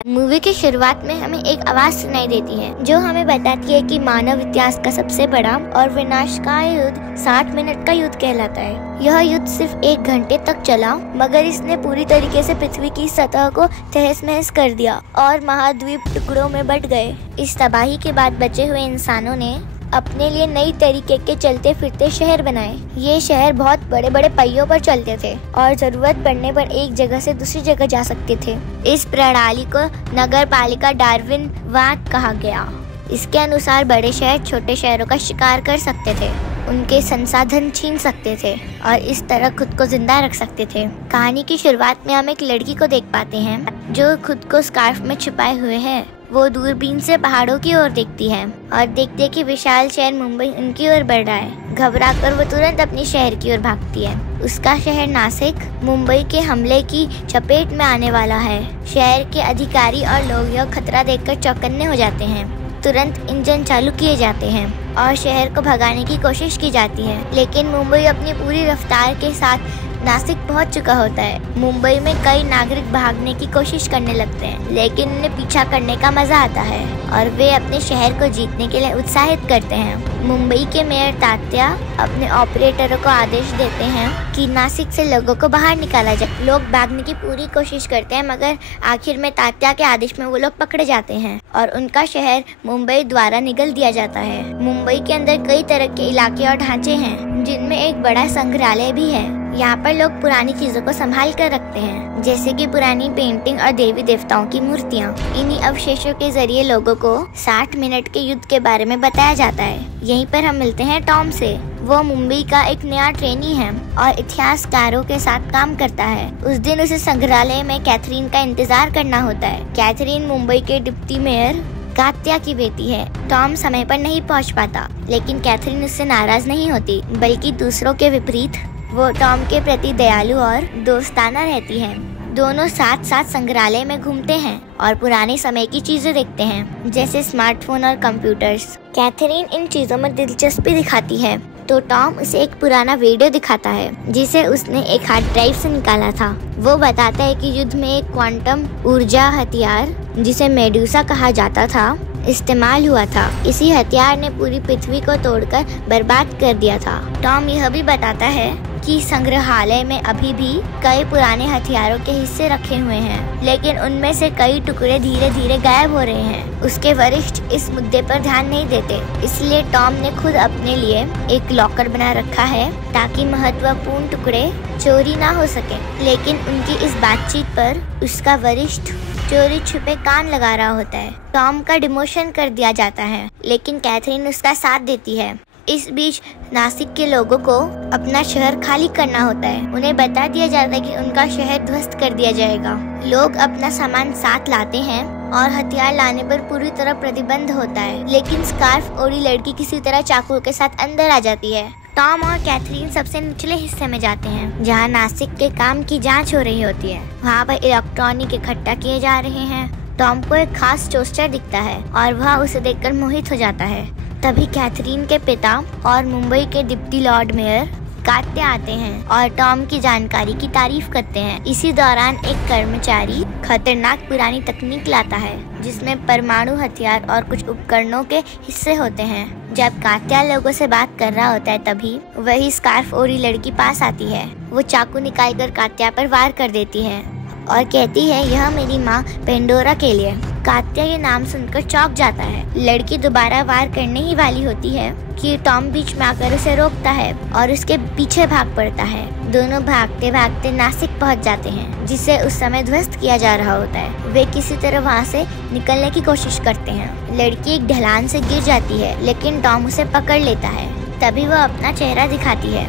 Movie की शुरुआत में हमें एक आवाज सुनाई देती है जो हमें बताती है कि मानव इतिहास का सबसे बड़ा और विनाशकारी युद्ध 60 मिनट का युद्ध कहलाता है। यह युद्ध सिर्फ 1 घंटे तक चला, मगर इसने पूरी तरीके से पृथ्वी की सतह को तहस नहस कर दिया और महाद्वीप टुकड़ों में बट गए। इस तबाही के बाद बचे हुए इंसानों ने अपने लिए नई तरीके के चलते फिरते शहर बनाए। ये शहर बहुत बड़े बड़े पहियों पर चलते थे और जरूरत पड़ने पर एक जगह से दूसरी जगह जा सकते थे। इस प्रणाली को नगर पालिका डार्विनवाद कहा गया। इसके अनुसार बड़े शहर छोटे शहरों का शिकार कर सकते थे, उनके संसाधन छीन सकते थे और इस तरह खुद को जिंदा रख सकते थे। कहानी की शुरुआत में हम एक लड़की को देख पाते हैं जो खुद को स्कार्फ में छुपाए हुए है। वो दूरबीन से पहाड़ों की ओर देखती है और देखती है कि विशाल शहर मुंबई उनकी ओर बढ़ रहा है। घबराकर वो तुरंत अपने शहर की ओर भागती है। उसका शहर नासिक मुंबई के हमले की चपेट में आने वाला है। शहर के अधिकारी और लोग यह खतरा देखकर चौकन्ने हो जाते हैं। तुरंत इंजन चालू किए जाते हैं और शहर को भगाने की कोशिश की जाती है, लेकिन मुंबई अपनी पूरी रफ्तार के साथ नासिक पहुंच चुका होता है। मुंबई में कई नागरिक भागने की कोशिश करने लगते हैं, लेकिन उन्हें पीछा करने का मजा आता है और वे अपने शहर को जीतने के लिए उत्साहित करते हैं। मुंबई के मेयर तात्या अपने ऑपरेटरों को आदेश देते हैं कि नासिक से लोगों को बाहर निकाला जाए। लोग भागने की पूरी कोशिश करते हैं, मगर आखिर में तात्या के आदेश में वो लोग पकड़े जाते हैं और उनका शहर मुंबई द्वारा निगल दिया जाता है। मुंबई के अंदर कई तरह के इलाके और ढांचे हैं, जिनमें एक बड़ा संग्रहालय भी है। यहाँ पर लोग पुरानी चीजों को संभाल कर रखते हैं, जैसे कि पुरानी पेंटिंग और देवी देवताओं की मूर्तियाँ। इन्हीं अवशेषों के जरिए लोगों को 60 मिनट के युद्ध के बारे में बताया जाता है। यहीं पर हम मिलते हैं टॉम से। वो मुंबई का एक नया ट्रेनी है और इतिहासकारों के साथ काम करता है। उस दिन उसे संग्रहालय में कैथरीन का इंतजार करना होता है। कैथरीन मुंबई के डिप्टी मेयर कात्या की बेटी है। टॉम समय पर नहीं पहुंच पाता, लेकिन कैथरीन उससे नाराज नहीं होती, बल्कि दूसरों के विपरीत वो टॉम के प्रति दयालु और दोस्ताना रहती हैं। दोनों साथ साथ संग्रहालय में घूमते हैं और पुराने समय की चीजें देखते हैं, जैसे स्मार्टफोन और कंप्यूटर्स। कैथरीन इन चीजों में दिलचस्पी दिखाती है तो टॉम उसे एक पुराना वीडियो दिखाता है जिसे उसने एक हार्ड ड्राइव से निकाला था। वो बताता है कि युद्ध में एक क्वांटम ऊर्जा हथियार, जिसे मेडुसा कहा जाता था, इस्तेमाल हुआ था। इसी हथियार ने पूरी पृथ्वी को तोड़कर बर्बाद कर दिया था। टॉम यह भी बताता है कि संग्रहालय में अभी भी कई पुराने हथियारों के हिस्से रखे हुए हैं, लेकिन उनमें से कई टुकड़े धीरे धीरे गायब हो रहे हैं। उसके वरिष्ठ इस मुद्दे पर ध्यान नहीं देते, इसलिए टॉम ने खुद अपने लिए एक लॉकर बना रखा है ताकि महत्वपूर्ण टुकड़े चोरी ना हो सके। लेकिन उनकी इस बातचीत पर उसका वरिष्ठ चोरी छुपे कान लगा रहा होता है। टॉम का डिमोशन कर दिया जाता है, लेकिन कैथरीन उसका साथ देती है। इस बीच नासिक के लोगों को अपना शहर खाली करना होता है। उन्हें बता दिया जाता है कि उनका शहर ध्वस्त कर दिया जाएगा। लोग अपना सामान साथ लाते हैं और हथियार लाने पर पूरी तरह प्रतिबंध होता है, लेकिन स्कार्फ ओढ़ी लड़की किसी तरह चाकू के साथ अंदर आ जाती है। टॉम और कैथरीन सबसे निचले हिस्से में जाते हैं, जहां नासिक के काम की जांच हो रही होती है। वहां पर इलेक्ट्रॉनिक इकट्ठा किए जा रहे हैं। टॉम को एक खास टोस्टर दिखता है और वह उसे देखकर मोहित हो जाता है। तभी कैथरीन के पिता और मुंबई के डिप्टी लॉर्ड मेयर कात्या आते हैं और टॉम की जानकारी की तारीफ करते हैं। इसी दौरान एक कर्मचारी खतरनाक पुरानी तकनीक लाता है, जिसमें परमाणु हथियार और कुछ उपकरणों के हिस्से होते हैं। जब कात्या लोगों से बात कर रहा होता है, तभी वही स्कार्फ ओढ़ी लड़की पास आती है। वो चाकू निकालकर कात्या पर वार कर देती है और कहती है, यह मेरी माँ पेंडोरा के लिए। कात्या ये नाम सुनकर चौंक जाता है। लड़की दोबारा वार करने ही वाली होती है कि टॉम बीच में आकर उसे रोकता है और उसके पीछे भाग पड़ता है। दोनों भागते भागते नासिक पहुंच जाते हैं, जिसे उस समय ध्वस्त किया जा रहा होता है। वे किसी तरह वहां से निकलने की कोशिश करते हैं। लड़की एक ढलान से गिर जाती है, लेकिन टॉम उसे पकड़ लेता है। तभी वह अपना चेहरा दिखाती है,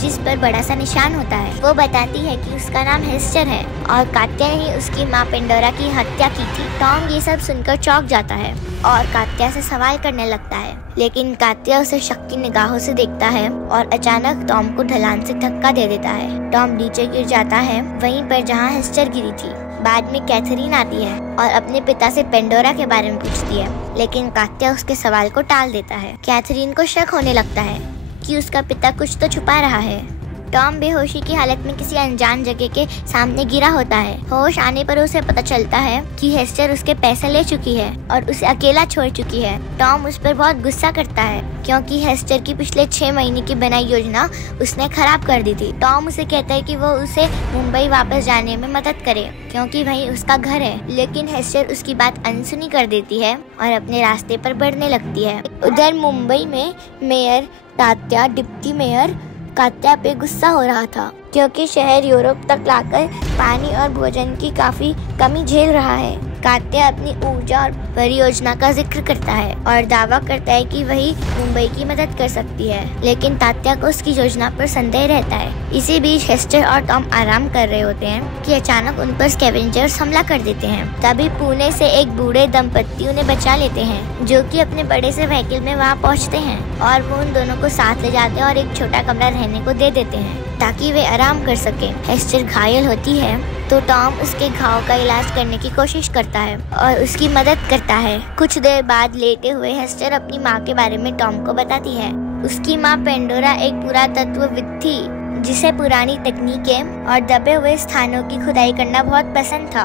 जिस पर बड़ा सा निशान होता है। वो बताती है कि उसका नाम हेस्टर है और कात्या ने ही उसकी माँ पेंडोरा की हत्या की थी। टॉम ये सब सुनकर चौंक जाता है और कात्या से सवाल करने लगता है, लेकिन कात्या उसे शक की निगाहों से देखता है और अचानक टॉम को ढलान से धक्का दे देता है। टॉम नीचे गिर जाता है, वहीं पर जहाँ हेस्टर गिरी थी। बाद में कैथरीन आती है और अपने पिता से पेंडोरा के बारे में पूछती है, लेकिन कात्या उसके सवाल को टाल देता है। कैथरीन को शक होने लगता है कि उसका पिता कुछ तो छुपा रहा है। टॉम बेहोशी की हालत में किसी अनजान जगह के सामने गिरा होता है। होश आने पर उसे पता चलता है कि हेस्टर उसके पैसे ले चुकी है और उसे अकेला छोड़ चुकी है। टॉम उस पर बहुत गुस्सा करता है क्योंकि हेस्टर की पिछले 6 महीने की बनाई योजना उसने खराब कर दी थी। टॉम उसे कहता है कि वो उसे मुंबई वापस जाने में मदद करे क्योंकि वहीं उसका घर है, लेकिन हेस्टर उसकी बात अनसुनी कर देती है और अपने रास्ते पर बढ़ने लगती है। उधर मुंबई में मेयर तात्या डिप्टी मेयर कात्या पे गुस्सा हो रहा था क्योंकि शहर यूरोप तक लाकर पानी और भोजन की काफी कमी झेल रहा है। कात्या अपनी ऊर्जा और परियोजना का जिक्र करता है और दावा करता है कि वही मुंबई की मदद कर सकती है, लेकिन तात्या को उसकी योजना पर संदेह रहता है। इसी बीच हेस्टर और टॉम आराम कर रहे होते हैं कि अचानक उन पर स्कैवेंजर्स हमला कर देते हैं। तभी पुणे से एक बूढ़े दंपत्ति उन्हें बचा लेते हैं, जो कि अपने बड़े से व्हीकल में वहाँ पहुँचते हैं और वो उन दोनों को साथ ले जाते हैं और एक छोटा कमरा रहने को दे देते हैं ताकि वे आराम कर सके। हेस्टर घायल होती है तो टॉम उसके घाव का इलाज करने की कोशिश करता है और उसकी मदद करता है। कुछ देर बाद लेटे हुए हेस्टर अपनी माँ के बारे में टॉम को बताती है। उसकी माँ पेंडोरा एक पुरातत्वविद थी जिसे पुरानी तकनीकें और दबे हुए स्थानों की खुदाई करना बहुत पसंद था।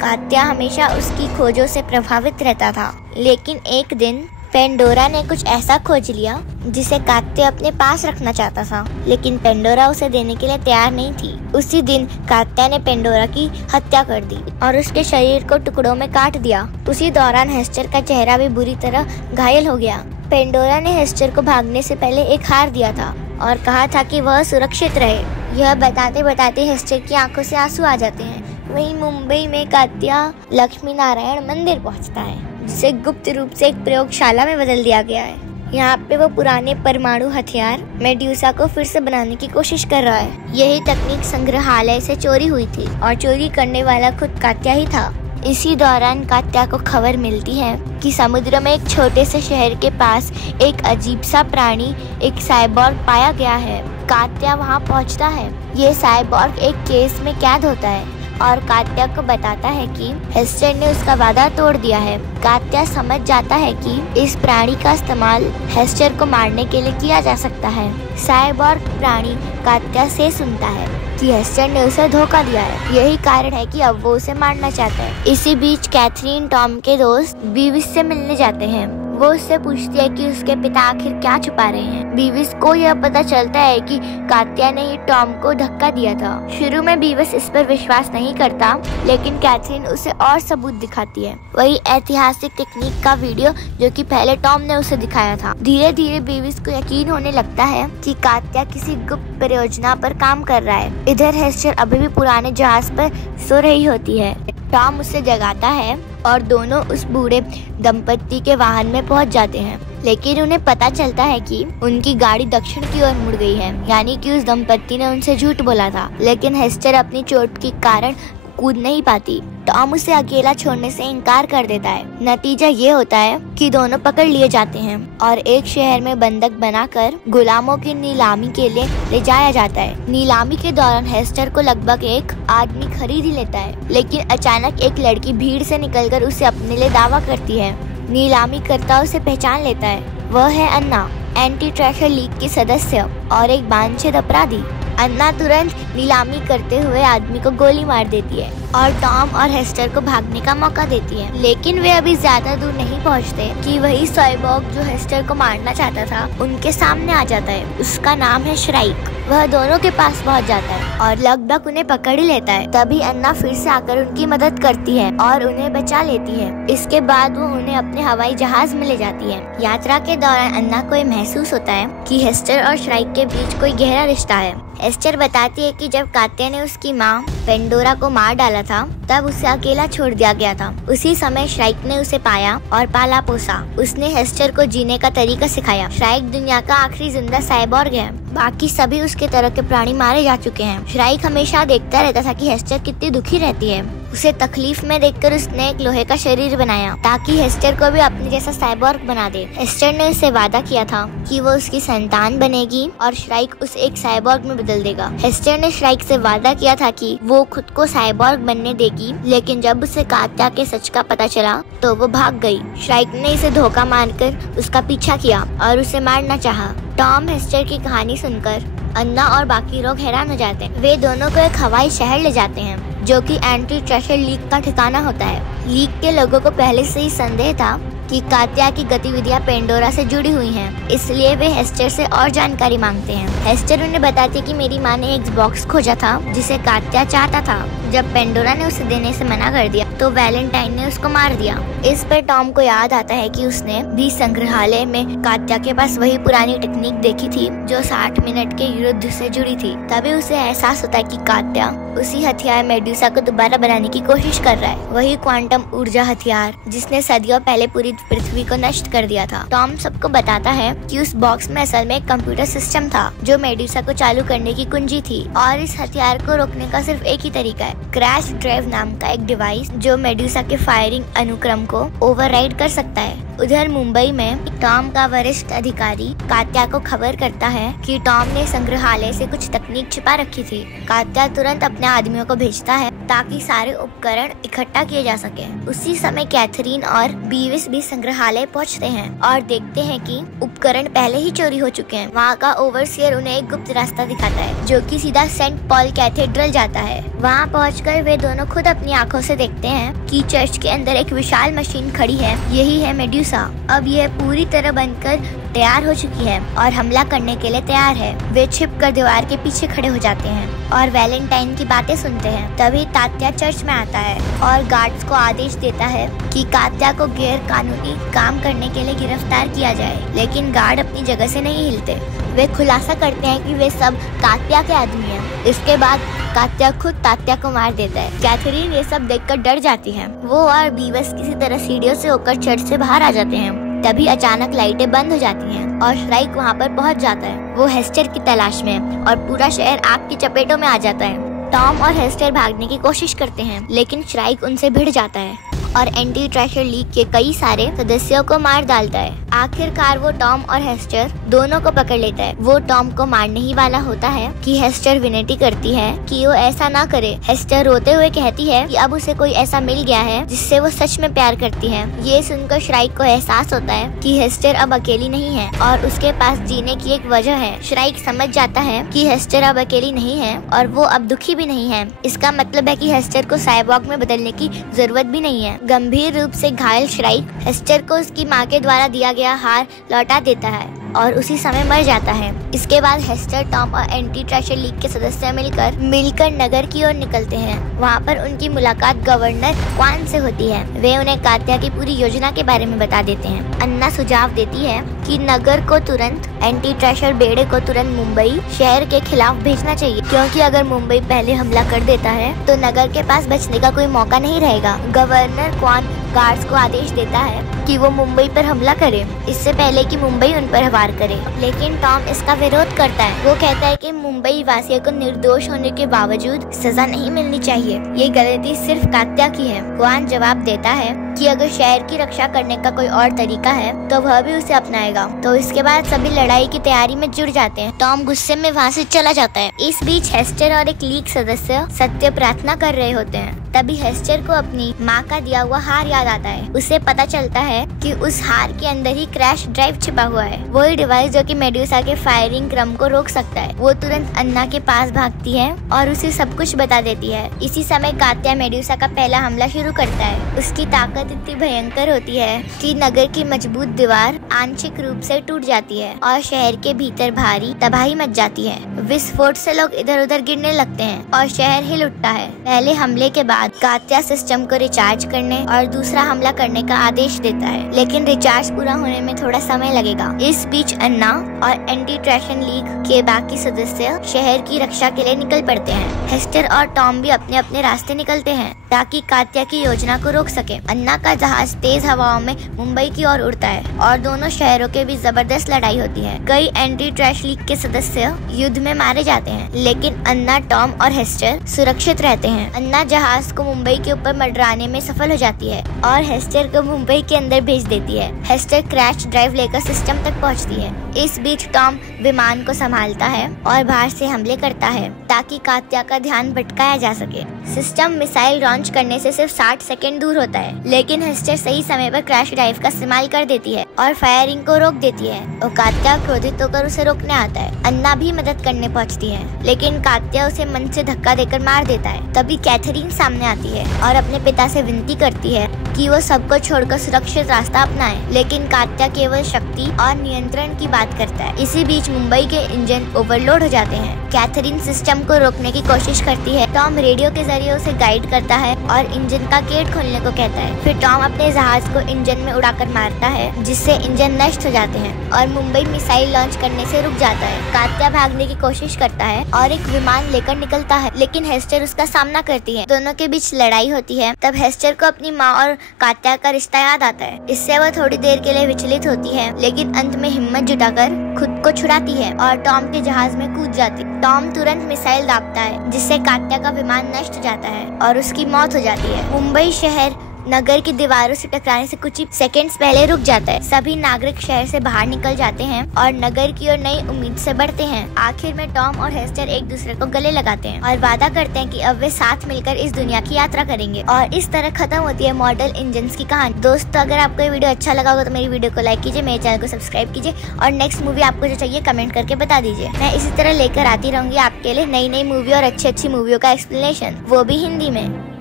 कात्या हमेशा उसकी खोजों से प्रभावित रहता था, लेकिन एक दिन पेंडोरा ने कुछ ऐसा खोज लिया जिसे कात्या अपने पास रखना चाहता था, लेकिन पेंडोरा उसे देने के लिए तैयार नहीं थी। उसी दिन कात्या ने पेंडोरा की हत्या कर दी और उसके शरीर को टुकड़ों में काट दिया। उसी दौरान हेस्टर का चेहरा भी बुरी तरह घायल हो गया। पेंडोरा ने हेस्टर को भागने से पहले एक हार दिया था और कहा था कि वह सुरक्षित रहे। यह बताते बताते हेस्टर की आंखों से आंसू आ जाते हैं। वहीं मुंबई में कात्या लक्ष्मी नारायण मंदिर पहुंचता है, जिसे गुप्त रूप से एक प्रयोगशाला में बदल दिया गया है। यहाँ पे वो पुराने परमाणु हथियार मेड्यूसा को फिर से बनाने की कोशिश कर रहा है। यही तकनीक संग्रहालय से चोरी हुई थी और चोरी करने वाला खुद कात्या ही था। इसी दौरान कात्या को खबर मिलती है कि समुद्र में एक छोटे से शहर के पास एक अजीब सा प्राणी, एक साइबॉर्ग पाया गया है। कात्या वहाँ पहुँचता है। ये साइबॉर्ग एक केस में कैद होता है और कात्या को बताता है कि हेस्टर ने उसका वादा तोड़ दिया है। कात्या समझ जाता है कि इस प्राणी का इस्तेमाल हेस्टर को मारने के लिए किया जा सकता है। साइबॉर्ग प्राणी कात्या से सुनता है कि हेस्टर ने उसे धोखा दिया है, यही कारण है कि अब वो उसे मारना चाहता है। इसी बीच कैथरीन टॉम के दोस्त बीविस से मिलने जाते हैं। वो उससे पूछती है कि उसके पिता आखिर क्या छुपा रहे हैं। बीविस को यह पता चलता है कि कात्या ने ही टॉम को धक्का दिया था। शुरू में बीविस इस पर विश्वास नहीं करता, लेकिन कैथरीन उसे और सबूत दिखाती है, वही ऐतिहासिक टेक्निक का वीडियो जो कि पहले टॉम ने उसे दिखाया था। धीरे धीरे बीविस को यकीन होने लगता है कि कात्या किसी गुप्त परियोजना पर काम कर रहा है। इधर हेस्टर अभी भी पुराने जहाज पर सो रही होती है। टॉम उसे जगाता है और दोनों उस बूढ़े दंपत्ति के वाहन में पहुंच जाते हैं, लेकिन उन्हें पता चलता है कि उनकी गाड़ी दक्षिण की ओर मुड़ गई है, यानी कि उस दंपत्ति ने उनसे झूठ बोला था। लेकिन हेस्टर अपनी चोट के कारण कूद नहीं पाती। टॉम उसे अकेला छोड़ने से इनकार कर देता है। नतीजा ये होता है कि दोनों पकड़ लिए जाते हैं और एक शहर में बंधक बनाकर गुलामों की नीलामी के लिए ले जाया जाता है। नीलामी के दौरान हेस्टर को लगभग एक आदमी खरीद ही लेता है, लेकिन अचानक एक लड़की भीड़ से निकलकर उसे अपने लिए दावा करती है। नीलामी करता उसे पहचान लेता है। वह है अन्ना, एंटी ट्रैशर लीग की सदस्य और एक वांछित अपराधी। अन्ना तुरंत नीलामी करते हुए आदमी को गोली मार देती है और टॉम और हेस्टर को भागने का मौका देती है, लेकिन वे अभी ज्यादा दूर नहीं पहुंचते कि वही साइबॉर्ग जो हेस्टर को मारना चाहता था उनके सामने आ जाता है। उसका नाम है श्राइक। वह दोनों के पास पहुंच जाता है और लगभग उन्हें पकड़ ही लेता है। तभी अन्ना फिर से आकर उनकी मदद करती है और उन्हें बचा लेती है। इसके बाद वो उन्हें अपने हवाई जहाज में ले जाती है। यात्रा के दौरान अन्ना को ये महसूस होता है कि हेस्टर और श्राइक के बीच कोई गहरा रिश्ता है। हेस्टर बताती है कि जब कात्या ने उसकी माँ पेंडोरा को मार डाला था तब उसे अकेला छोड़ दिया गया था। उसी समय श्राइक ने उसे पाया और पाला पोसा। उसने हेस्टर को जीने का तरीका सिखाया। श्राइक दुनिया का आखिरी जिंदा साइबॉर्ग है, बाकी सभी उसके तरह के प्राणी मारे जा चुके हैं। श्राइक हमेशा देखता रहता था कि हेस्टर कितनी दुखी रहती है। उसे तकलीफ में देखकर उसने एक लोहे का शरीर बनाया ताकि हेस्टर को भी अपने जैसा साइबॉर्ग बना दे। हेस्टर ने उससे वादा किया था कि वो उसकी संतान बनेगी और श्राइक उसे एक साइबॉर्ग में बदल देगा। हेस्टर ने श्राइक से वादा किया था कि वो खुद को साइबॉर्ग बनने देगी, लेकिन जब उसे कात्या के सच का पता चला तो वो भाग गई। श्राइक ने इसे धोखा मारकर उसका पीछा किया और उसे मारना चाहा। टॉम हेस्टर की कहानी सुनकर अन्ना और बाकी लोग हैरान हो जाते हैं। वे दोनों को एक हवाई शहर ले जाते हैं जो कि एंटी ट्रेजर लीक का ठिकाना होता है। लीक के लोगों को पहले से ही संदेह था कि कात्या की गतिविधियां पेंडोरा से जुड़ी हुई हैं, इसलिए वे हेस्टर से और जानकारी मांगते हैं। हेस्टर उन्हें बताती है कि मेरी माँ ने एक बॉक्स खोजा था जिसे कात्या चाहता था। जब पेंडोरा ने उसे देने से मना कर दिया तो वैलेंटाइन ने उसको मार दिया। इस पर टॉम को याद आता है कि उसने भी संग्रहालय में कात्या के पास वही पुरानी टेक्निक देखी थी जो 60 मिनट के युद्ध से जुड़ी थी। तभी उसे एहसास होता है कि कात्या उसी हथियार मेडुसा को दोबारा बनाने की कोशिश कर रहा है, वही क्वांटम ऊर्जा हथियार जिसने सदियों पहले पूरी पृथ्वी को नष्ट कर दिया था। टॉम सबको बताता है कि उस बॉक्स में असल में एक कंप्यूटर सिस्टम था जो मेडुसा को चालू करने की कुंजी थी और इस हथियार को रोकने का सिर्फ एक ही तरीका है, क्रैश ड्राइव नाम का एक डिवाइस जो मेडुसा के फायरिंग अनुक्रम को ओवरराइड कर सकता है। उधर मुंबई में टॉम का वरिष्ठ अधिकारी कात्या को खबर करता है कि टॉम ने संग्रहालय से कुछ तकनीक छिपा रखी थी। कात्या तुरंत अपने आदमियों को भेजता है ताकि सारे उपकरण इकट्ठा किए जा सके। उसी समय कैथरीन और बीविस भी संग्रहालय पहुंचते हैं और देखते हैं कि उपकरण पहले ही चोरी हो चुके हैं। वहाँ का ओवरसियर उन्हें एक गुप्त रास्ता दिखाता है जो कि सीधा सेंट पॉल कैथेड्रल जाता है। वहाँ पहुंचकर वे दोनों खुद अपनी आंखों से देखते हैं कि चर्च के अंदर एक विशाल मशीन खड़ी है। यही है मेडुसा। अब यह पूरी तरह बनकर तैयार हो चुकी है और हमला करने के लिए तैयार है। वे छिपकर दीवार के पीछे खड़े हो जाते हैं और वैलेंटाइन की बातें सुनते हैं। तभी कात्या चर्च में आता है और गार्ड्स को आदेश देता है कि कात्या को गैर कानूनी काम करने के लिए गिरफ्तार किया जाए, लेकिन गार्ड अपनी जगह से नहीं हिलते। वे खुलासा करते हैं कि वे सब कात्या के आदमी हैं। इसके बाद कात्या खुद तात्या को मार देता है। कैथरीन ये सब देखकर डर जाती है। वो और बीवस किसी तरह सीढ़ियों से होकर चर्च से बाहर आ जाते हैं। तभी अचानक लाइटें बंद हो जाती हैं और श्राइक वहाँ पर पहुँच जाता है। वो हेस्टर की तलाश में और पूरा शहर आग की चपेटों में आ जाता है। टॉम और हेस्टर भागने की कोशिश करते हैं लेकिन श्राइक उनसे भिड़ जाता है और एंटी ट्रेजर लीग के कई सारे सदस्यों को मार डालता है। आखिरकार वो टॉम और हेस्टर दोनों को पकड़ लेता है। वो टॉम को मारने ही वाला होता है कि हेस्टर विनती करती है कि वो ऐसा ना करे। हेस्टर रोते हुए कहती है कि अब उसे कोई ऐसा मिल गया है जिससे वो सच में प्यार करती है। ये सुनकर श्राइक को एहसास होता है कि हेस्टर अब अकेली नहीं है और उसके पास जीने की एक वजह है। श्राइक समझ जाता है कि हेस्टर अब अकेली नहीं है और वो अब दुखी भी नहीं है। इसका मतलब है कि हेस्टर को साइबॉर्ग में बदलने की जरूरत भी नहीं है। गंभीर रूप से घायल श्राइक हेस्टर को उसकी माँ के द्वारा दिया गया हार लौटा देता है और उसी समय मर जाता है। इसके बाद हेस्टर, टॉम और एंटी ट्रेजर लीग के सदस्य मिलकर नगर की ओर निकलते हैं। वहाँ पर उनकी मुलाकात गवर्नर क्वान से होती है। वे उन्हें कात्या की पूरी योजना के बारे में बता देते हैं। अन्ना सुझाव देती है कि नगर को तुरंत एंटी ट्रेजर बेड़े को तुरंत मुंबई शहर के खिलाफ भेजना चाहिए, क्योंकि अगर मुंबई पहले हमला कर देता है तो नगर के पास बचने का कोई मौका नहीं रहेगा। गवर्नर क्वान गार्ड्स को आदेश देता है कि वो मुंबई पर हमला करे इससे पहले कि मुंबई उन पर वार करे, लेकिन टॉम इसका विरोध करता है। वो कहता है कि मुंबई वासियों को निर्दोष होने के बावजूद सजा नहीं मिलनी चाहिए, ये गलती सिर्फ कात्या की है। क्वान जवाब देता है कि अगर शहर की रक्षा करने का कोई और तरीका है तो वह भी उसे अपनाएगा। तो इसके बाद सभी लड़ाई की तैयारी में जुट जाते हैं। टॉम गुस्से में वहाँ से चला जाता है। इस बीच हेस्टर और एक लीग सदस्य सत्य प्रार्थना कर रहे होते हैं। तभी हेस्टर को अपनी माँ का दिया हुआ हार याद आता है। उसे पता चलता है कि उस हार के अंदर ही क्रैश ड्राइव छिपा हुआ है, वही डिवाइस जो कि मेडुसा के फायरिंग क्रम को रोक सकता है। वो तुरंत अन्ना के पास भागती है और उसे सब कुछ बता देती है। इसी समय कात्या मेडुसा का पहला हमला शुरू करता है। उसकी ताकत इतनी भयंकर होती है कि नगर की मजबूत दीवार आंशिक रूप से टूट जाती है और शहर के भीतर भारी तबाही मच जाती है। विस्फोट से लोग इधर उधर गिरने लगते हैं और शहर हिल उठता है। पहले हमले के बाद कात्या सिस्टम को रिचार्ज करने और दूसरा हमला करने का आदेश देता है, लेकिन रिचार्ज पूरा होने में थोड़ा समय लगेगा। इस बीच अन्ना और एंटी ट्रेजर लीग के बाकी सदस्य शहर की रक्षा के लिए निकल पड़ते हैं। हेस्टर और टॉम भी अपने अपने रास्ते निकलते हैं ताकि कात्या की योजना को रोक सके। अन्ना का जहाज तेज हवाओं में मुंबई की ओर उड़ता है और दोनों शहरों के बीच जबरदस्त लड़ाई होती है। कई एंटी ट्रेजर लीग के सदस्य युद्ध में मारे जाते हैं, लेकिन अन्ना, टॉम और हेस्टर सुरक्षित रहते हैं। अन्ना जहाज को मुंबई के ऊपर मडराने में सफल हो जाती है और हेस्टर को मुंबई के अंदर भेज देती है। हेस्टर क्रैश ड्राइव लेकर सिस्टम तक पहुंचती है। इस बीच टॉम विमान को संभालता है और बाहर से हमले करता है ताकि कात्या का ध्यान भटकाया जा सके। सिस्टम मिसाइल लॉन्च करने से सिर्फ 60 सेकंड दूर होता है, लेकिन हेस्टर सही समय पर क्रैश ड्राइव का इस्तेमाल कर देती है और फायरिंग को रोक देती है। और कात्या क्रोधित होकर उसे रोकने आता है। अन्ना भी मदद करने पहुंचती है, लेकिन कात्या उसे मन से धक्का देकर मार देता है। तभी कैथरीन सामने आती है और अपने पिता से विनती करती है कि वो सबको छोड़कर सुरक्षित रास्ता अपनाए, लेकिन कात्या केवल शक्ति और नियंत्रण की बात करता है। इसी बीच मुंबई के इंजन ओवरलोड हो जाते हैं। कैथरीन सिस्टम को रोकने की कोशिश करती है। टॉम रेडियो के जरिए उसे गाइड करता है और इंजन का गेट खोलने को कहता है। फिर टॉम अपने जहाज को इंजन में उड़ाकर मारता है, जिससे इंजन नष्ट हो जाते हैं और मुंबई मिसाइल लॉन्च करने से रुक जाता है। कात्या भागने की कोशिश करता है और एक विमान लेकर निकलता है, लेकिन हेस्टर उसका सामना करती है। दोनों के बीच लड़ाई होती है। तब हेस्टर को अपनी माँ और कात्या का रिश्ता याद आता है। इससे वह थोड़ी देर के लिए विचलित होती है, लेकिन अंत में हिम्मत जुटाकर खुद को छुड़ाती है और टॉम के जहाज में कूद जाती है। टॉम तुरंत मिसाइल दागता है, जिससे कात्या का विमान नष्ट हो जाता है और उसकी मौत हो जाती है। मुंबई शहर नगर की दीवारों से टकराने से कुछ ही सेकंड्स पहले रुक जाता है। सभी नागरिक शहर से बाहर निकल जाते हैं और नगर की ओर नई उम्मीद से बढ़ते हैं। आखिर में टॉम और हेस्टर एक दूसरे को गले लगाते हैं और वादा करते हैं कि अब वे साथ मिलकर इस दुनिया की यात्रा करेंगे। और इस तरह खत्म होती है मॉडल इंजन्स की कहानी। दोस्तों, अगर आपको ये वीडियो अच्छा लगा होगा तो मेरी वीडियो को लाइक कीजिए, मेरे चैनल को सब्सक्राइब कीजिए और नेक्स्ट मूवी आपको जो चाहिए कमेंट करके बता दीजिए। मैं इसी तरह लेकर आती रहूंगी आपके लिए नई नई मूवी और अच्छी अच्छी मूवियों का एक्सप्लेनेशन, वो भी हिंदी में।